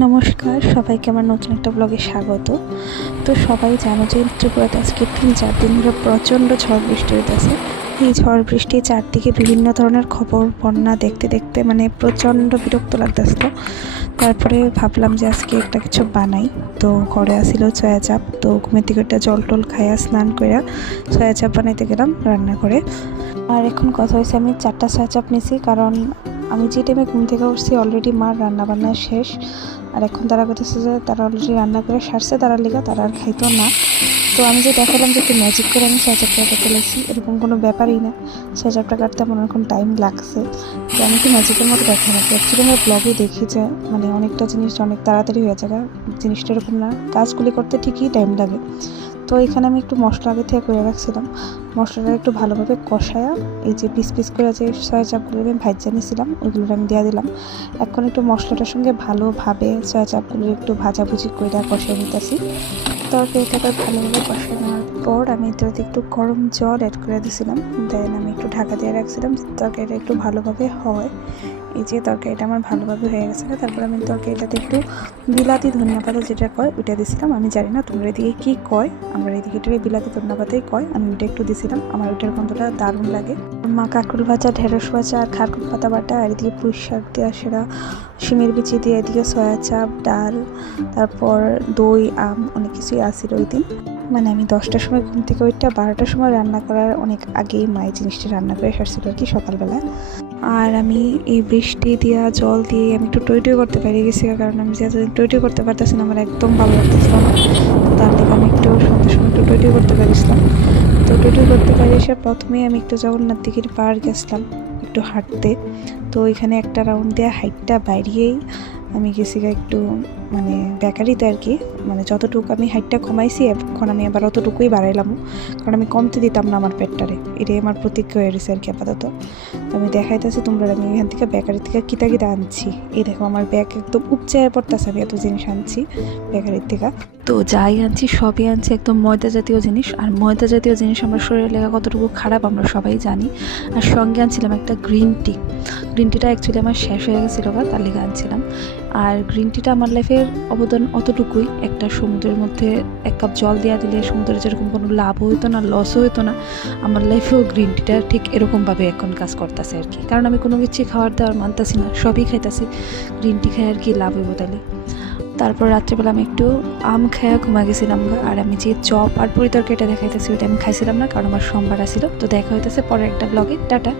নমস্কার, সবাইকে আমার নতুন একটা ব্লগে স্বাগত। তো সবাই জানো যে ত্রিপুরাতে আজকে ৩-৪ দিন ধরে প্রচণ্ড ঝড় বৃষ্টি হইতেছে। এই ঝড় বৃষ্টি চারদিকে বিভিন্ন ধরনের খবর বন্যা দেখতে দেখতে মানে প্রচণ্ড বিরক্ত লাগতেছিল। তারপরে ভাবলাম যে আজকে একটা কিছু বানাই। তো ঘরে আসিল সয়া চাপ, তো ঘুমের থেকে একটা জল টল খাইয়া স্নান করিয়া সয়া চাপ বানাইতে গেলাম রান্না করে। আর এখন কথা হয়েছে আমি 4টা সয়া চাপ নিছি, কারণ আমি যে টাইমে ঘুম থেকে উঠছি অলরেডি মার রান্না বান্না শেষ। আর এখন তারা করতেছে যে তারা অলরেডি রান্না করে সারছে, তারা লিগা তারা আর খাইতো না। তো আমি যে দেখালাম যে একটু ম্যাজিক করে আমি সয়া চাপটা কাটতে লাগছি, এরকম কোনো ব্যাপারই না। সয়া চাপটা কাটতে আমার অনেকক্ষণ টাইম লাগছে, তো আমি কি ম্যাজিকের মতো দেখা রাখি। অ্যাকচুয়ালি আমার ব্লগে দেখি যে মানে অনেকটা জিনিস অনেক তাড়াতাড়ি হয়ে যায়, জিনিসটা এরকম না, কাজগুলি করতে ঠিকই টাইম লাগে। তো এখানে আমি একটু মশলা আগে থেকে করে রাখছিলাম, মশলাটা একটু ভালোভাবে কষায়া এই যে পিস পিস করে যে সয়া চাপগুলো আমি ভাজা নিয়েছিলাম ওইগুলো আমি দিয়ে দিলাম। এখন একটু মশলাটার সঙ্গে ভালোভাবে সয়া চাপগুলো একটু ভাজাভুজি করে কষিয়ে নিতেছি। তরকারিটাকে ভালোভাবে কষিয়ে নেওয়ার পর আমি এটাতে একটু গরম জল অ্যাড করে দিয়েছিলাম, দেন আমি একটু ঢাকা দিয়ে রাখছিলাম তরকারিটা একটু ভালোভাবে হয়। এই যে তরকারিটা আমার ভালোভাবে হয়ে গেছে, তারপর আমি তরকারিটাতে একটু বিলাতি ধনিয়া পাতা যেটা কয় ওইটা দিয়েছিলাম। আমি জানি না তোমরা এদিকে কী কয়, আমরা এদিকে এটাকে বিলাতি ধনিয়া পাতাই কয়। আমি ওইটা একটু দিয়েছিলাম, আমার ওইটার গন্ধটা দারুণ লাগে। মা কাঁকরোল ভাজা, ঢেঁড়স ভাজা আর খারকুট পাতা বাটা, আর এদিকে পুঁই শাক দেওয়া, সেটা শিমের বিচি দিয়ে, এদিকে সয়া চাপ, ডাল, তারপর দই, আম, অনেক কিছুই আসছিল ওই দিন। মানে আমি 10টার সময় ঘুম থেকে ওইটা 12টার সময় রান্না করার অনেক আগেই মায়ের জিনিসটা রান্না করে সারছিল আর কি সকালবেলা। আর আমি এই বৃষ্টি দিয়া জল দিয়ে আমি একটু টইটই করতে পারি গেছি, কারণ আমি যে এতদিন টইটই করতে পারতেছি না, আমার একদম ভালো লাগতেছিল না। তো তার থেকে আমি একটু সন্ধ্যার সময় একটু টইটই করতে পারিছিলাম। তো টইটই করতে পারি এসে প্রথমেই আমি একটু জগন্নাথ দিঘির পাড় গেছিলাম একটু হাঁটতে। তো ওইখানে একটা রাউন্ড দেওয়া হাইটটা বাইরেই আমি গেছি একটু মানে বেকারিতে আর কি, মানে যতটুকু আমি হাইটটা কমাইছি এখন আমি আবার অতটুকুই বাড়াইলাম, কারণ আমি কমতে দিতাম না আমার পেটটারে। এটাই আমার প্রতিজ্ঞা হয়ে গেছে আর কি আপাতত। তো আমি দেখাইতেছি তোমরা, আমি এখান থেকে বেকারি থেকে কিতা কিতা আনছি। এই দেখো আমার ব্যাগ একদম উপচায় পড়তেছে, আমি এত জিনিস আনছি বেকারির থেকে। তো যাই আনছি সবই আনছি একদম ময়দা জাতীয় জিনিস, আর ময়দা জাতীয় জিনিস আমার শরীরে লেগা কতটুকু খারাপ আমরা সবাই জানি। আর সঙ্গে আনছিলাম একটা গ্রিন টি। গ্রিন টিটা অ্যাকচুয়ালি আমার শেষ হয়ে গেছিলো বা তার লেগে আনছিলাম। আর গ্রিন টিটা আমার লাইফের অবদান অতটুকুই, একটা সমুদ্রের মধ্যে 1 কাপ জল দেওয়া দিলে সমুদ্রের যেরকম কোনো লাভও হইতো না, লসও হইতো না, আমার লাইফেও গ্রিন টিটা ঠিক এরকমভাবে এখন কাজ করতেছে আর কি। কারণ আমি কোনো কিছুই খাওয়ার দাওয়ার মানতেছি না, সবই খাইতেছি, গ্রিন টি খাই আর কি লাভ হইব তাহলে। তারপর রাত্রেবেলা আমি একটু আম খাইয়া ঘুমা গেছিলাম। আর আমি যে চপ আর পুরি তরকারিটা দেখাইতেছি ওইটা আমি খাইছিলাম না, কারণ আমার সোমবার আসছিল। তো দেখা হইতেছে পরের একটা ব্লগে। টাটা।